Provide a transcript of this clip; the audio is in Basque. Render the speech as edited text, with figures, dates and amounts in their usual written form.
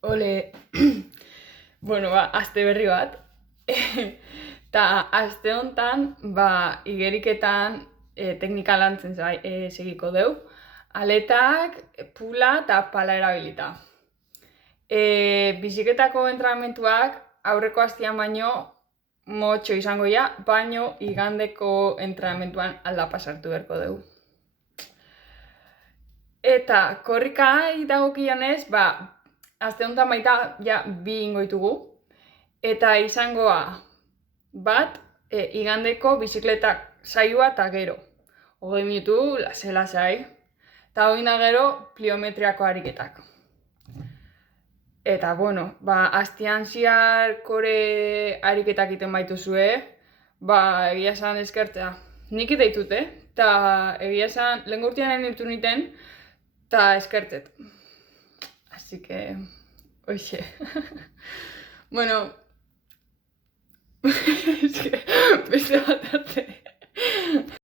Ole, bueno, aste berri bat. Ta aste hontan, igeriketan teknika lantzen segiko deu. Aletak, pula eta pala erabilita. Biziketako entrenamentuak aurreko astean baino motxo izango ja, baino igandeko entrenamentuan aldapa sartu beharko dugu. Eta korrikai dagokionez, aste honetan baita ja bi ingo ditugu. Eta izangoa bat, igandeko bizikletak saioa eta gero. 20 minutu, lasai. Eta hori gero pliometriako ariketak. Eta, bueno, astean ziar kore ariketak iten baituzue, egia esan eskertzea. Nik iteitut, eta egia esan lehen gurtianen irtu niten, eta eskertzet. Así que, oixe. Bueno, beste